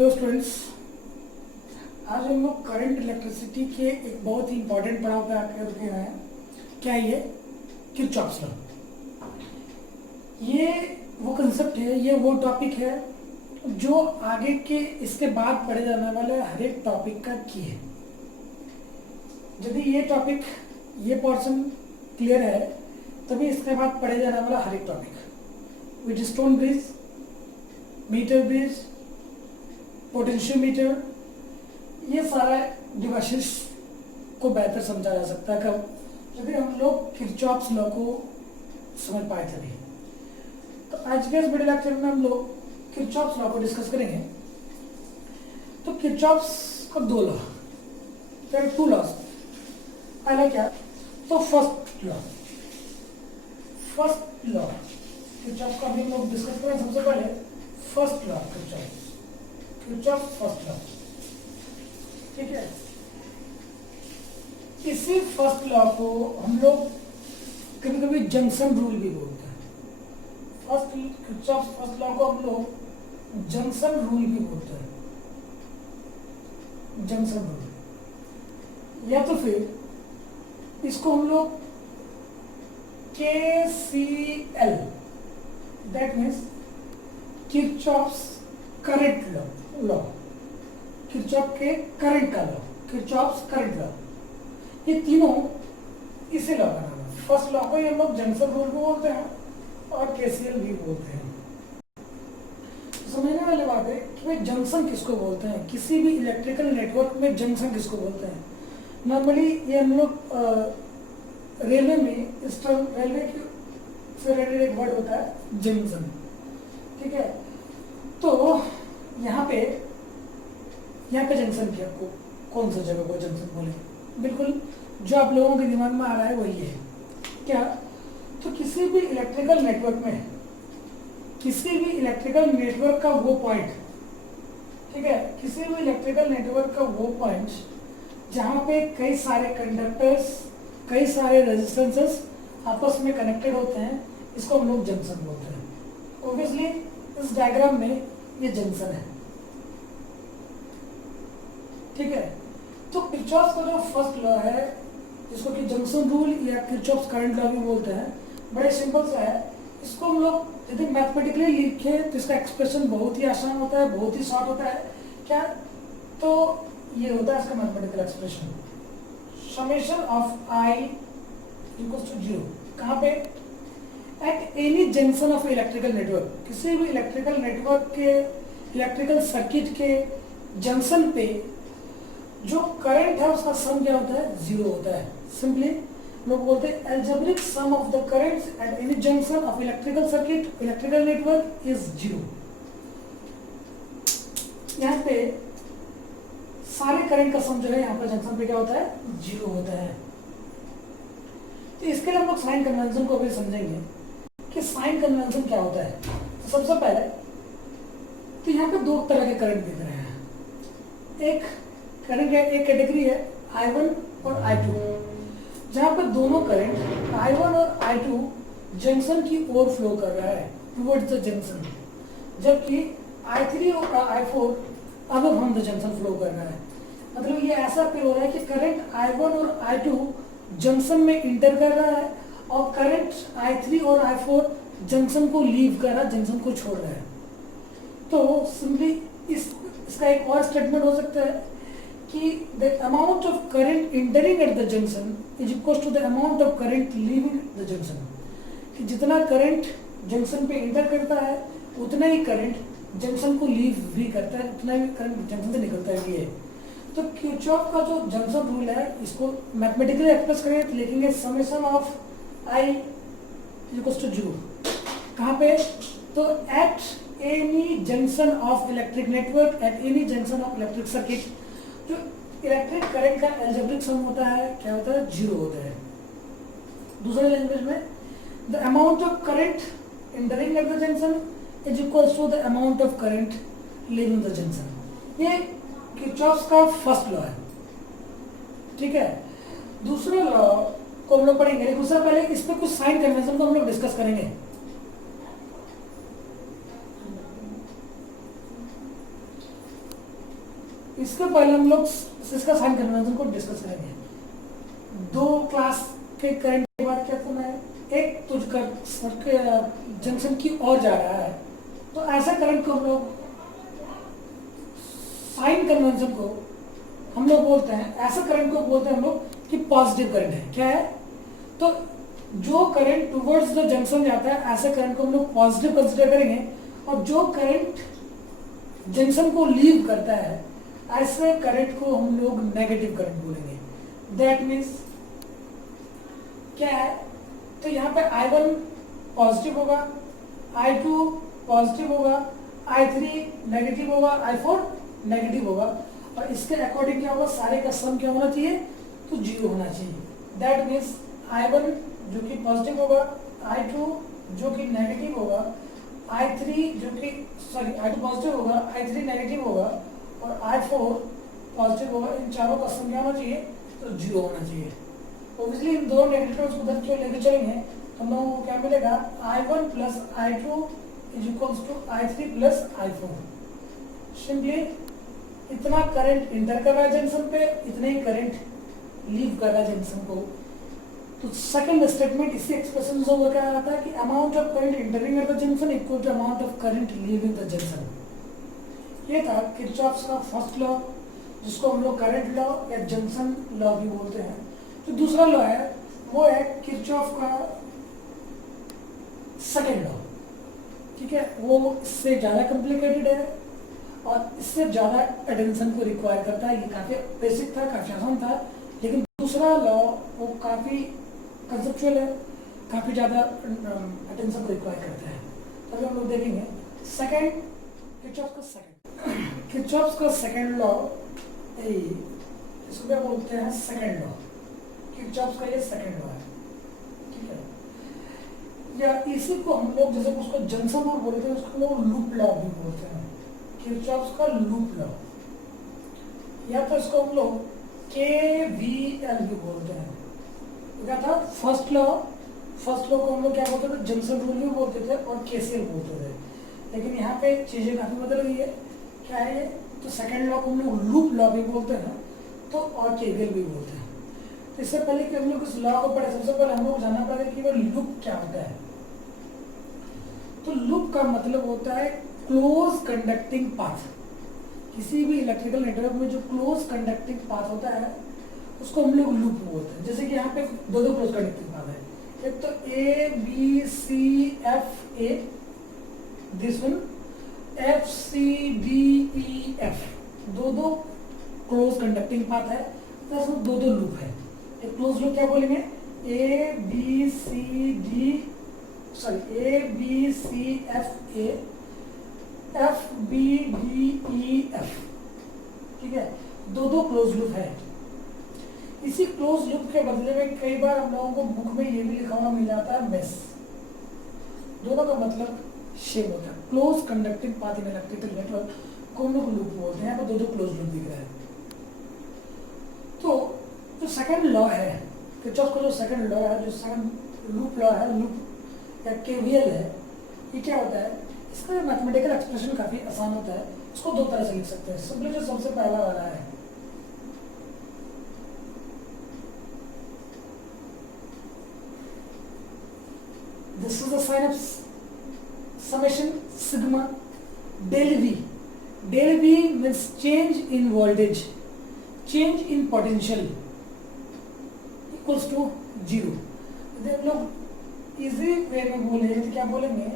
Hello students, आज हम लोग करंट इलेक्ट्रिसिटी के एक बहुत ही इंपॉर्टेंट पड़ाव पे आकर रुके हुए हैं। क्या ये किरचॉफ्स लॉ। ये वो कंसेप्ट है, ये वो टॉपिक है जो आगे के इसके बाद पढ़े जाने वाले हर एक टॉपिक का की है। यदि ये टॉपिक, ये पोर्शन क्लियर है तभी इसके बाद पढ़े जाने वाला हर एक topic, Wheatstone bridge, meter bridge, potentiometer, ये सारा डिवाइसेस को बेहतर समझा जा सकता है कब, यदि हम लोग किरचॉफ्स लॉ को समझ पाए तभी। तो आज के इस वीडियो लेक्चर में हम लोग किरचॉफ्स लॉ को डिस्कस करेंगे। तो किरचॉफ्स का दो law, there are two laws. पहला क्या, तो फर्स्ट लॉ किरचॉफ्स का भी हम लोग डिस्कस करेंगे। सबसे पहले first law Kirchhoff's first law, ठीक है। इसी फर्स्ट लॉ को हम लोग कभी कभी जंक्शन रूल भी बोलते हैं। किरचॉफ्स फर्स्ट लॉ को हम लोग जंक्शन रूल भी बोलते हैं, जंक्शन रूल, या तो फिर इसको हम लोग KCL, that means Kirchhoff's current law, Kirchhoff के करंट का लॉ, किरचॉफ्स करंट लॉ, ये तीनों इसी लॉ का नाम है। फर्स्ट लॉ को ये लोग जंक्शन रूल भी बोलते हैं और KCL भी बोलते हैं। समझने वाली बात है कि भाई जंक्शन किसको बोलते हैं, किसी भी इलेक्ट्रिकल नेटवर्क में जंक्शन किसको बोलते हैं। नॉर्मली ये हम लोग रेलवे में, इस टर्म रेलवे से रिलेटेड एक वर्ड होता है जंक्शन, ठीक है। तो यहाँ पे जंक्शन की आपको कौन सा जगह को जंक्शन बोले, बिल्कुल जो आप लोगों के दिमाग में आ रहा है वही है। क्या, तो किसी भी इलेक्ट्रिकल नेटवर्क में, किसी भी इलेक्ट्रिकल नेटवर्क का वो पॉइंट, ठीक है, किसी भी इलेक्ट्रिकल नेटवर्क का वो पॉइंट जहाँ पे कई सारे कंडक्टर्स, कई सारे रेजिस्टेंसेस आपस में कनेक्टेड होते हैं, इसको हम लोग जंक्शन बोलते हैं। ऑब्वियसली इस डायग्राम में ये जंक्शन है, ठीक है। तो किरचॉफ्स का जो फर्स्ट लॉ है, जिसको कि जंक्शन रूल या किरचॉफ्स करंट लॉ भी बोलते हैं, बड़े सिंपल सा है। इसको हम लोग यदि मैथमेटिकली लिखे तो इसका एक्सप्रेशन बहुत ही आसान होता है, बहुत ही शॉर्ट होता है। क्या, तो ये होता है इसका mathematical expression, summation of I equals to 0। कहाँ पे, at any junction of electrical network, किसी भी इलेक्ट्रिकल नेटवर्क के, इलेक्ट्रिकल सर्किट के जंक्शन पे जो करंट है उसका सम क्या होता है, 0 होता है। सिंपली लोग बोलते हैं algebraic sum of the currents eight any junction of electrical circuit, electrical network is 0। यहाँ पे सारे करंट का सम जो है यहाँ पर जंक्शन पे क्या होता है, 0 होता है। तो इसके लिए हम लोग साइन कन्वेंशन को भी समझेंगे कि साइन कन्वेंशन क्या होता है। तो सबसे पहले तो यहाँ पे दो तरह के करंट दिख रहे हैं। एक करंट है, एक कैटेगरी है I1 और I2, जहाँ पर दोनों करंट I1 और I2 जंक्शन की ओर फ्लो कर रहा है, टुवर्ड्स द जंक्शन, जबकि I3 और I4 above from the junction flow कर रहा है। मतलब ये ऐसा फील हो रहा है कि करंट I1 और I2 जंक्शन में इंटर कर रहा है और करंट I3 और I4 जंक्शन को लीव कर रहा है, जंक्शन को छोड़ रहा है। तो सिंपली इसका एक और स्टेटमेंट हो सकता है कि the amount of current entering at the junction is equal to the amount of current leaving the junction, कि जितना करंट जंक्शन पे इंटर करता है उतना ही करंट जंक्शन को लीव भी करता है, उतना ही करंट जंक्शन से निकलता है। ये तो किरचॉफ का जो जंक्शन रूल है, इसको मैथमेटिकली एक्सप्रेस करें तो लिखेंगे summation of I equals to 0। कहाँ पे, तो at any junction of electric network, at any junction of electric circuit, जो इलेक्ट्रिक करंट का एल्जेब्रिक सम होता है क्या होता है, 0 होता है। दूसरे लैंग्वेज में the amount of current entering at the junction is equals to the amount of current leaving the junction. ये किरचॉफ्स का फर्स्ट लॉ है, ठीक है। दूसरे लॉ को हम लोग पढ़ेंगे, लेकिन उससे पहले इस पर कुछ साइन कन्वेंशन को हम लोग डिस्कस करेंगे। इसके पहले हम लोग इसका साइन कन्वेंशन को डिस्कस करेंगे। दो क्लास के करंट के बाद क्या करना है, एक तो जंक्शन की ओर जा रहा है, तो ऐसे करंट को हम लोग साइन कन्वेंशन को हम लोग बोलते हैं, ऐसे करंट को बोलते हैं हम लोग कि पॉजिटिव करंट है। क्या है, तो जो करंट टुवर्ड्स द जंक्शन जाता है ऐसे करंट को हम लोग पॉजिटिव कंसिडर करेंगे, और जो करंट जंक्शन को लीव करता है ऐसे करंट को हम लोग नेगेटिव करंट बोलेंगे। दैट मीन्स क्या है, तो यहाँ पे I1 पॉजिटिव होगा, I2 पॉजिटिव होगा, I3 नेगेटिव होगा, I4 नेगेटिव होगा, और इसके अकॉर्डिंग क्या होगा, सारे का सम क्या होना चाहिए, तो 0 होना चाहिए। दैट मीन्स I1 जो कि पॉजिटिव होगा, I2 जो कि नेगेटिव होगा, I3 जो कि I2 पॉजिटिव होगा, I3 नेगेटिव होगा, और I4 पॉजिटिव होगा। इन चारों का सम क्या होना चाहिए, तो 0 होना चाहिए। ऑब्वियसली इन दो नेगेटिव्स को उधर क्यों लेके चलेंगे, तो हम लोगों को क्या मिलेगा, I1 plus I2 is equals to I3 plus I4। Simply इतना करंट इंटर कर रहा है जंक्शन पे, इतना ही करंट लीव कर रहा है जंक्शन को। तो सेकंड स्टेटमेंट इसी एक्सप्रेशन से होकर क्या आता है कि amount of current entering at the junction equal to amount of current leaving the junction. ये था किरचॉफ्स का फर्स्ट लॉ, जिसको हम लोग करंट लॉ या जंक्शन लॉ भी बोलते हैं। तो दूसरा लॉ है वो है किरचॉफ का सेकंड लॉ। ठीक है, वो इससे ज़्यादा कॉम्प्लिकेटेड है और इससे ज़्यादा अटेंशन को रिक्वायर करता है। ये काफ़ी बेसिक था, काफ़ी आसान था, लेकिन दूसरा लॉ वो काफ़ी कंसेप्चुअल है, काफ़ी ज़्यादा अटेंशन को रिक्वायर करता है। तभी हम लोग देखेंगे सेकंड किरचॉफ का सेकंड लॉ, इसको क्या बोलते हैं, सेकंड लॉ। किरचॉफ का ये सेकंड लॉ है। ठीक है, या इसी को हम लोग जैसे उसको जंक्शन लॉ बोलते हैं, उसको लोग लूप लॉ भी बोलते हैं। किरचॉफ का लूप लॉ, या तो इसको हम लोग KVL भी बोलते हैं। क्या था फर्स्ट लॉ को हम लोग क्या बोलते थे, जंक्शन रूल भी बोलते थे और KCL बोलते थे। लेकिन यहाँ पे चीजें काफी बदल गई है। क्या है ये, तो सेकंड लॉ को हम लोग लूप लॉ भी बोलते हैं, तो और KVL भी बोलते हैं। तो इससे पहले कि हम लोग इस लॉ को पढ़े, सबसे पहले हम लोग जानना पड़ेगा कि वो लूप क्या होता है। तो लूप का मतलब होता है क्लोज कंडक्टिंग पाथ। किसी भी इलेक्ट्रिकल नेटवर्क में जो क्लोज कंडक्टिंग पाथ होता है उसको हम लोग लूप बोलते हैं। जैसे कि यहाँ पे दो क्लोज कंडक्टिंग पाथ है, एक तो ABCFA, दिस वन FCDEF, दो क्लोज कंडक्टिंग पाथ है, प्लस दो लूप है। एक क्लोज लूप क्या बोलेंगे, ABCFA FBDEF। ठीक है, दो क्लोज लूप है। इसी क्लोज लूप के बदले में कई बार हम लोगों को बुक में ये भी लिखा हुआ मिल जाता है मेश। दोनों का मतलब सेम होता है। Close conducting path in electrical network को हम लोग लूप बोलते हैं। दो क्लोज लूप दिख रहा है। तो जो सेकंड लॉ है किरचॉफ का, जो सेकंड लॉ है, जो सेकंड लूप लॉ है, लूप या KVL है, ये क्या होता है, इसका मैथमेटिकल एक्सप्रेशन काफी आसान होता है। इसको दो तरह से लिख सकते हैं। सिंपली जो सबसे पहला वाला है, this is the sign of summation sigma del V. Del V means change in voltage, change in potential equals to 0. हम लोग इजी वे में बोलेंगे तो क्या बोलेंगे,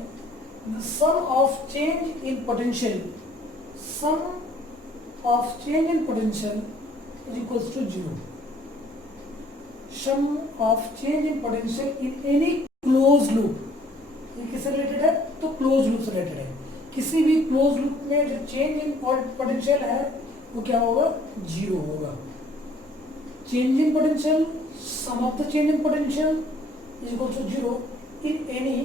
the sum of change in potential is equals to 0. Sum of change in potential in any close loop, ये किससे related है, तो क्लोज लूप से रिलेटेड है। किसी भी क्लोज लूप में जो चेंज इन पोटेंशियल है वो क्या होगा, 0 होगा। Change in potential, sum of the change in potential is equal to 0 in any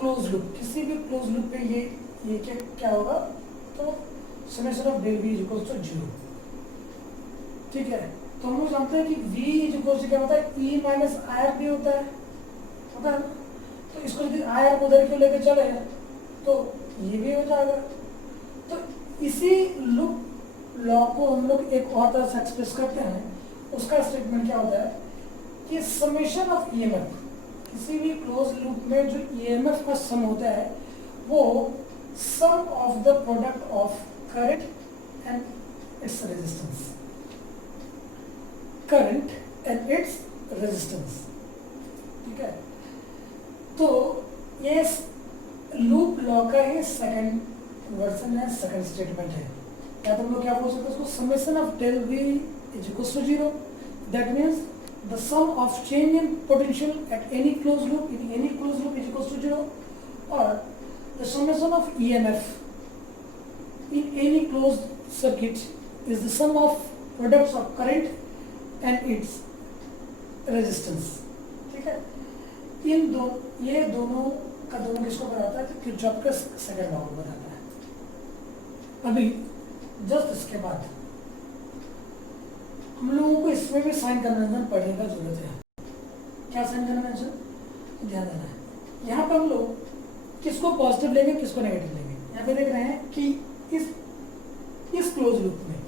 close loop. किसी भी क्लोज लूप पे ये क्या होगा, तो summation of del V is equal to 0। ठीक है, तो हम लोग जानते हैं कि V इज इक्वल टू क्या होता है, E माइनस IR भी होता है ना। तो इसको यदि IR को उधर क्यों लेके चले तो ये भी हो जाएगा। तो इसी लूप लॉ को हम लोग एक और तरह से एक्सप्रेस करते हैं, उसका स्टेटमेंट क्या होता है कि समेशन ऑफ ईएमएफ, किसी भी क्लोज लूप में जो ईएमएफ का सम होता है वो sum of the product of current and its resistance, current and its resistance, ठीक है। तो ये लूप लॉ का ही सेकंड वर्जन है, सेकंड स्टेटमेंट है। या तो हम लोग क्या बोल सकते हैं उसको, summation of del V is equal to 0, that means the sum of change in potential at any closed loop in any closed loop is equals to 0, or the summation of EMF in any closed circuit is the sum of products of current and its resistance, ठीक है। ये दोनों का दोनों किसको बताता है, तो किरचॉफ का सेकंड लॉ को बताता है। अभी जस्ट इसके बाद हम लोगों को इसमें भी साइन कन्वेंशन पढ़ने का जरूरत है। क्या साइन कन्वेंशन, ध्यान देना है। यहाँ पर हम लोग किसको पॉजिटिव लेंगे, किसको नेगेटिव लेंगे। यहाँ पे देख रहे हैं कि इस क्लोज लूप में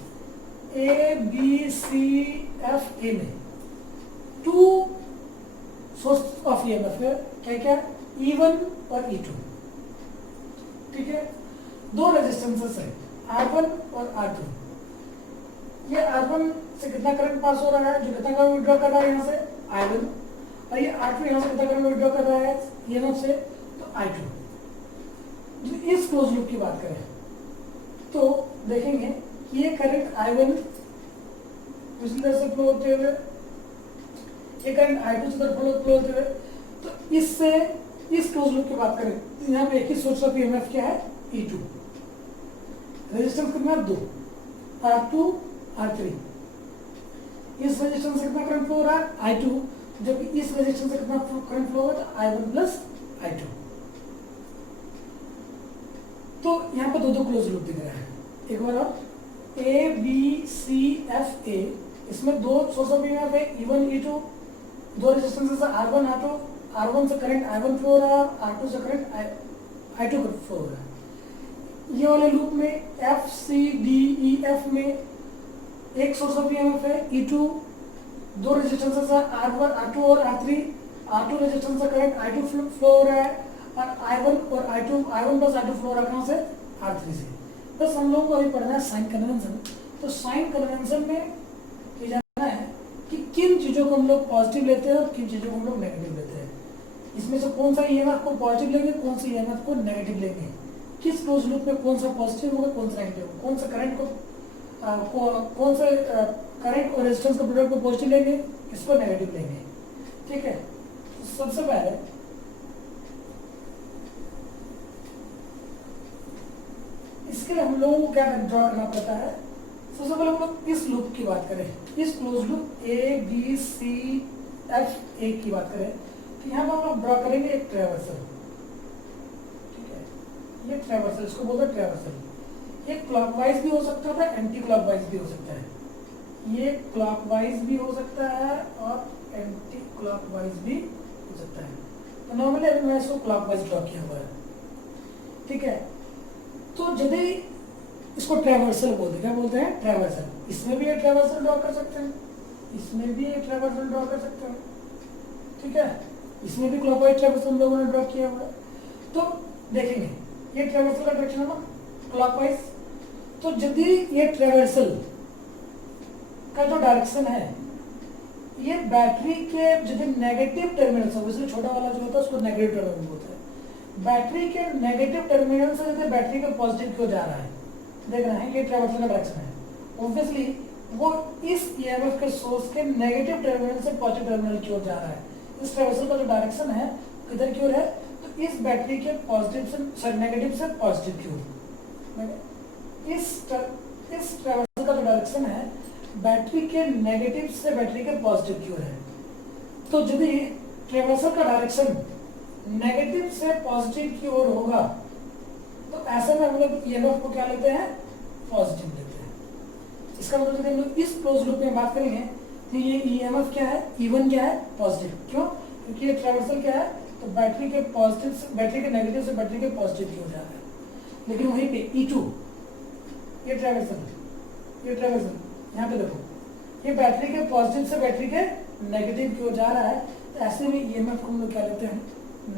A B C F A में 2 सोर्स ऑफ ईएमएफ है, क्या क्या, E1 और E2, ठीक है। 2 रेजिस्टेंसेस है R1 और R2। ये R1 से कितना करंट पास हो रहा है, जो कितना करंट विड्रॉ कर रहा है यहाँ से I1, और ये R2 यहाँ से कितना करंट विड्रॉ कर रहा है EMF से, तो I2। जो इस क्लोज लूप की बात करें तो देखेंगे ये करंट I1 इस तरह से फ्लो होते हुए, ये करंट I2 से फ्लो होते हुए, तो इससे इस क्लोज लूप की बात करें तो यहाँ पे एक ही सोर्स ऑफ ईएमएफ क्या है, E2। रेजिस्टेंस कितना, 2, R2 R3। इस रेजिस्टेंस से कितना करंट फ्लो हो रहा है, I2, जबकि इस रेजिस्टेंस से कितना करंट फ्लो होगा, तो I1 प्लस I2। तो यहाँ पर दो क्लोज लूप दिख रहा है। एक बार और, A B C F A, इसमें 2 सोर्स ऑफ ईएमएफ है, E1 E2, 2 रेजिस्टेंसेस है R1 R2। R1 से करंट I1 फ्लो हो रहा है, R2 से करंट I2 फ्लो हो रहा है। ये वाले लूप में F C D E F में एक सोर्स ऑफ ईएमएफ है E2, 2 रेजिस्टेंसेस है R1 R2 और R3। R2 रेजिस्टेंस से करंट I2 फ्लो हो रहा है, और I1 और I1 प्लस I2 फ्लो हो रहा है कहाँ से, R3 से। बस हम लोगों को अभी पढ़ना है साइन कन्वेंशन। तो साइन कन्वेंशन में ये जानना है कि किन चीज़ों को हम लोग पॉजिटिव लेते हैं और किन चीज़ों को हम लोग नेगेटिव लेते हैं। इसमें से कौन सा ईएमएफ को पॉजिटिव लेंगे, कौन सा ईएमएफ को नेगेटिव लेंगे, किस क्लोज लूप में कौन सा पॉजिटिव होगा, कौन सा नेगेटिव होगा, कौन सा करंट कौन सा करंट और रेजिस्टेंस के प्रोडक्ट को पॉजिटिव लेंगे, इसको नेगेटिव लेंगे, ठीक है। तो सबसे पहले इसके लिए हम लोगों को क्या ड्रॉ करना पड़ता है। सबसे पहले हम लोग इस लूप की बात करें, इस close loop A B C F A की बात करें, तो यहाँ पर हम लोग ड्रॉ करेंगे एक ट्रैवर्सल, ठीक है। ये ट्रैवर्सल, इसको बोलते हैं ट्रैवर्सल। ये क्लॉकवाइज भी हो सकता है, एंटी क्लॉकवाइज भी हो सकता है। ये क्लॉकवाइज भी हो सकता है और एंटी क्लॉकवाइज भी हो सकता है। तो नॉर्मली अभी मैं इसको क्लॉकवाइज ड्रॉ किया हुआ है, ठीक है। तो यदि इसको ट्रैवर्सल बोलते हैं, क्या बोलते हैं, ट्रैवर्सल। इसमें भी ये ट्रैवर्सल ड्रॉ कर सकते हैं, इसमें भी ये ट्रैवर्सल ड्रॉ कर सकते हैं, ठीक है। इसमें भी क्लॉकवाइज ट्रैवर्सल हम लोगों ने ड्रॉ किया हुआ है। तो देखेंगे ये ट्रैवर्सल का डायरेक्शन है ना क्लॉकवाइज। तो यदि ये ट्रैवर्सल का जो डायरेक्शन है ये बैटरी के यदि नेगेटिव टर्मिनल से, वैसे छोटा वाला जो होता है उसको नेगेटिव टर्मिनल बोलते हैं, बैटरी के नेगेटिव टर्मिनल से यदि बैटरी के पॉजिटिव की ओर जा रहा है, देख रहे हैं ये ट्रैवर्सल का डायरेक्शन है, ऑब्वियसली वो इस ईएमएफ के सोर्स के नेगेटिव टर्मिनल से पॉजिटिव टर्मिनल की ओर जा रहा है। इस ट्रैवर्सल का जो डायरेक्शन है किधर की ओर है, तो इस बैटरी के पॉजिटिव से, सॉरी नेगेटिव से पॉजिटिव की ओर। इस ट्रैवर्सल का जो डायरेक्शन है बैटरी के नेगेटिव से बैटरी के पॉजिटिव की ओर है। तो यदि ट्रैवर्सल का डायरेक्शन नेगेटिव से पॉजिटिव की ओर होगा तो ऐसे में हम लोग ईएमएफ को क्या लेते हैं, पॉजिटिव लेते हैं। इसका मतलब यदि हम लोग इस क्लोज लूप में बात करेंगे तो ये ईएमएफ क्या है, E1 क्या है, पॉजिटिव। क्यों, क्योंकि ये ट्रैवर्सल क्या है, तो बैटरी के पॉजिटिव से, बैटरी के नेगेटिव से बैटरी के पॉजिटिव की ओर जा रहा है। लेकिन वहीं पे E2 ये ट्रैवर्सल, ये ट्रेवर्सल, यहाँ पे देखो ये बैटरी के पॉजिटिव से बैटरी के नेगेटिव की ओर जा रहा है, तो ऐसे में ईएमएफ को हम लोग क्या लेते हैं,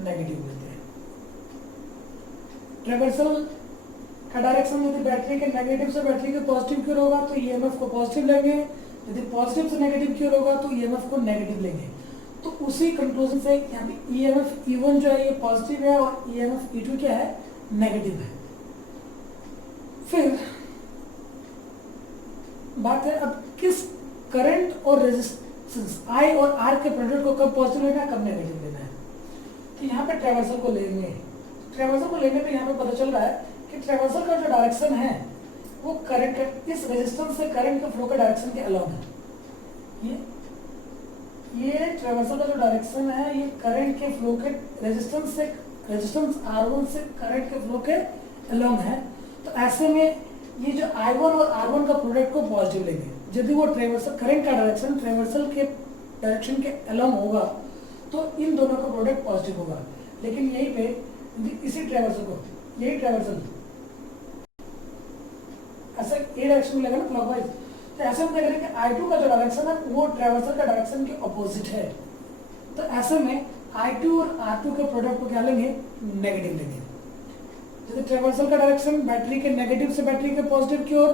नेगेटिव लेते हैं। ट्रेवर्सल का डायरेक्शन यदि बैटरी के नेगेटिव से बैटरी के पॉजिटिव की ओर होगा तो ईएमएफ को पॉजिटिव लेंगे, यदि पॉजिटिव से नेगेटिव की ओर होगा तो ईएमएफ को नेगेटिव लेंगे। तो उसी कंक्लूजन से यहाँ पे ईएमएफ E1 जो है ये पॉजिटिव है और ईएमएफ E2 क्या है, नेगेटिव है। फिर बात है अब किस करंट और रेजिस्टेंस I और R के प्रोडक्ट को कब पॉजिटिव लेना है, कब नेगेटिव लेना है। तो यहाँ पे ट्रेवर्सल को लेंगे, ट्रेवर्सल को लेने पे यहाँ पे पता चल रहा है कि ट्रेवर्सल का जो डायरेक्शन है वो करंट, इस रेजिस्टेंस से करंट के फ्लो के डायरेक्शन के अलाउंग है। ये ट्रेवर्सल का जो डायरेक्शन है ये करंट के फ्लो के रेजिस्टेंस R1 से करंट के फ्लो के अलोंग है। तो ऐसे में ये जो I1 और R1 का प्रोडक्ट को पॉजिटिव लेंगे। यदि वो ट्रेवर्सल करंट का डायरेक्शन ट्रेवर्सल के डायरेक्शन के अलोंग होगा तो इन दोनों का प्रोडक्ट पॉजिटिव होगा। लेकिन यहीं पे इसी ट्रेवर्सल को, यही ट्रेवर्सल ऐसा ए डायरेक्शन में लगेगा ना क्लॉकवाइज, तो ऐसे में देख रहे हैं कि I2 का जो डायरेक्शन है वो ट्रेवर्सल का डायरेक्शन के ऑपोजिट है। तो ऐसे में I2 और R2 के प्रोडक्ट को क्या लेंगे, नेगेटिव लेंगे। जैसे ट्रेवर्सल का डायरेक्शन बैटरी के नेगेटिव से बैटरी के पॉजिटिव की ओर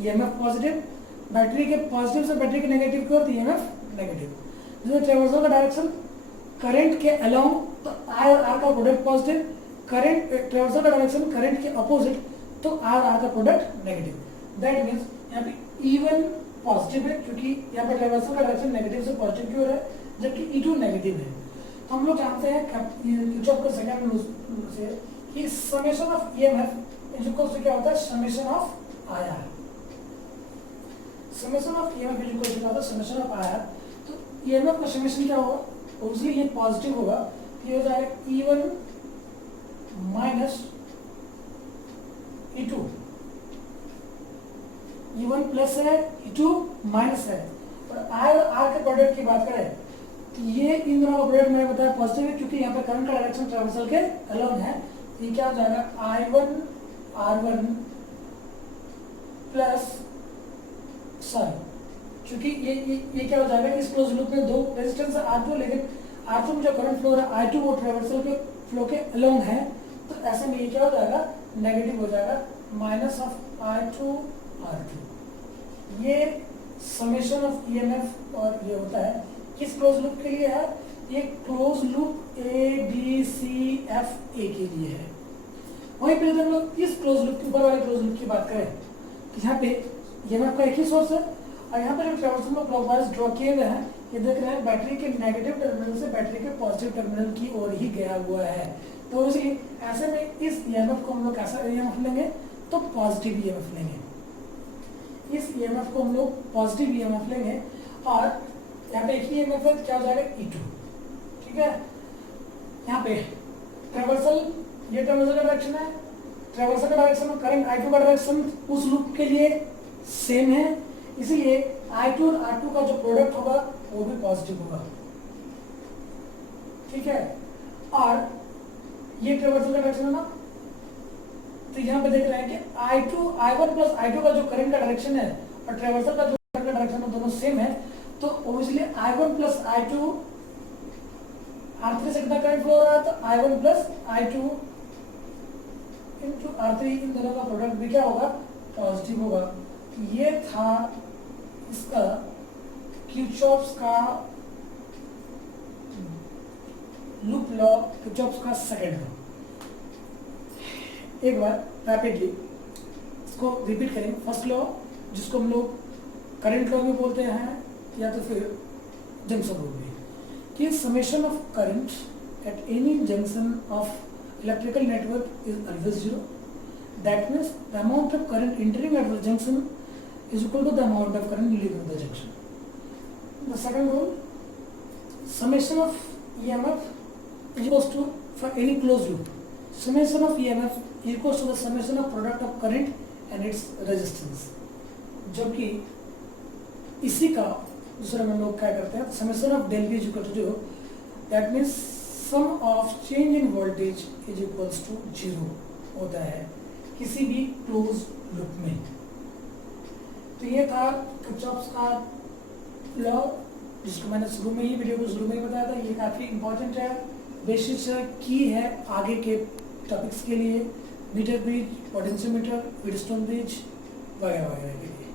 ईएमएफ पॉजिटिव, बैटरी के पॉजिटिव से बैटरी के नेगेटिव की ओर ईएमएफ नेगेटिव। जैसे ट्रेवर्सल का डायरेक्शन करंट के अलोंग तो I और R का प्रोडक्ट पॉजिटिव, करंट ट्रेवर्सल का डायरेक्शन करंट के अपोजिट तो I और R का प्रोडक्ट नेगेटिव। दैट मीन्स यहाँ पे E1 पॉजिटिव है क्योंकि यहाँ पे ट्रेवर्सल का डायरेक्शन नेगेटिव से पॉजिटिव की ओर है, जबकि E2 नेगेटिव है। तो हम लोग जानते हैं किरचॉफ का सेकंड रूल से कि summation of EMF is equal to क्या होता है, summation of IR. Summation of EMF is equal to क्या होता है, समेशन ऑफ आईआर। तो ईएमएफ का समेशन क्या होगा, ऑब्वियसली ये पॉजिटिव होगा, तो ये हो जाएगा E1 minus E2। E1 plus है, E2 माइनस है। और I और R के प्रोडक्ट की बात करें तो ये इन दोनों का प्रोडक्ट मैंने बताया पॉजिटिव है क्योंकि यहाँ पे करंट का डायरेक्शन ट्रेवर्सल के अलोंग है। तो ये क्या हो जाएगा, I1 R1 प्लस सॉरी क्योंकि ये क्या हो जाएगा, इस क्लोज लूप में दो रेजिस्टेंस है R2, लेकिन R2 में जो करंट फ्लो रहा है I2 वो ट्रेवर्सल के फ्लो के अलोंग है। तो ऐसे में ये क्या हो जाएगा, नेगेटिव हो जाएगा, माइनस ऑफ I2 R2। ये समेशन ऑफ ईएमएफ और ये होता है किस क्लोज लूप के लिए है, ये क्लोज लूप ABCFA के लिए है। वहीं पे हम लोग इस क्लोज लूप के ऊपर वाले क्लोज लूप की बात करें तो यहाँ पे ईएमएफ का एक ही सोर्स है और यहाँ पे जो ट्रेवर्सल में क्लॉकवाइज ड्रॉ किए गए हैं ये देख रहे हैं बैटरी के नेगेटिव टर्मिनल से बैटरी के पॉजिटिव टर्मिनल की ओर ही गया हुआ है। तो इसलिए ऐसे में इस ईएमएफ को हम लोग कैसा ईएमएफ लेंगे, तो पॉजिटिव ईएमएफ लेंगे। इस ईएमएफ को हम लोग पॉजिटिव ईएमएफ लेंगे और यहाँ पे एक ही ईएमएफ है, क्या हो जाएगा, E2। ठीक है, यहाँ पे ट्रेवर्सल, ये ट्रेवर्सल का डायरेक्शन है, ट्रेवर्सल का डायरेक्शन और करंट I2 का डायरेक्शन उस लूप के लिए सेम है, इसीलिए I2 और R2 का जो प्रोडक्ट होगा वो भी पॉजिटिव होगा। ठीक है, और ये ट्रेवर्सल का डायरेक्शन है ना, तो यहाँ पे देख रहे हैं कि I1 प्लस I2 का जो करंट का डायरेक्शन है और ट्रेवर्सल का जो करंट का डायरेक्शन है दोनों सेम है। तो obviously I1 plus I2 R3 से कितना करंट फ्लो हो रहा है, तो I1 plus I2 into R3 इन दोनों का प्रोडक्ट भी क्या होगा, पॉजिटिव होगा। ये था इसका किरचॉफ्स का लूप लॉ, किरचॉफ्स का सेकंड लॉ। एक बार रैपिडली इसको रिपीट करेंगे। फर्स्ट लॉ जिसको हम लोग करंट लॉ भी बोलते हैं या तो फिर जंक्शन रूल भी, कि summation of current eight any junction of electrical network is always zero. That means the amount of current entering at the junction is equal to the amount of current leaving the junction. The second rule, summation of EMF is equals to, for any closed loop, summation of EMF is equals to the summation of product of current and its resistance. जबकि इसी का दूसरा में लोग क्या करते हैं, summation of del V is equal to 0, that means sum of change in voltage is equals to 0 होता है किसी भी closed loop में। तो ये था किरचॉफ्स का लॉ, जिसको मैंने शुरू में ही वीडियो को शुरू में ही बताया था। ये काफ़ी इंपॉर्टेंट है, बेसिस की है आगे के टॉपिक्स के लिए, meter bridge, potentiometer, Wheatstone bridge वगैरह वगैरह के लिए।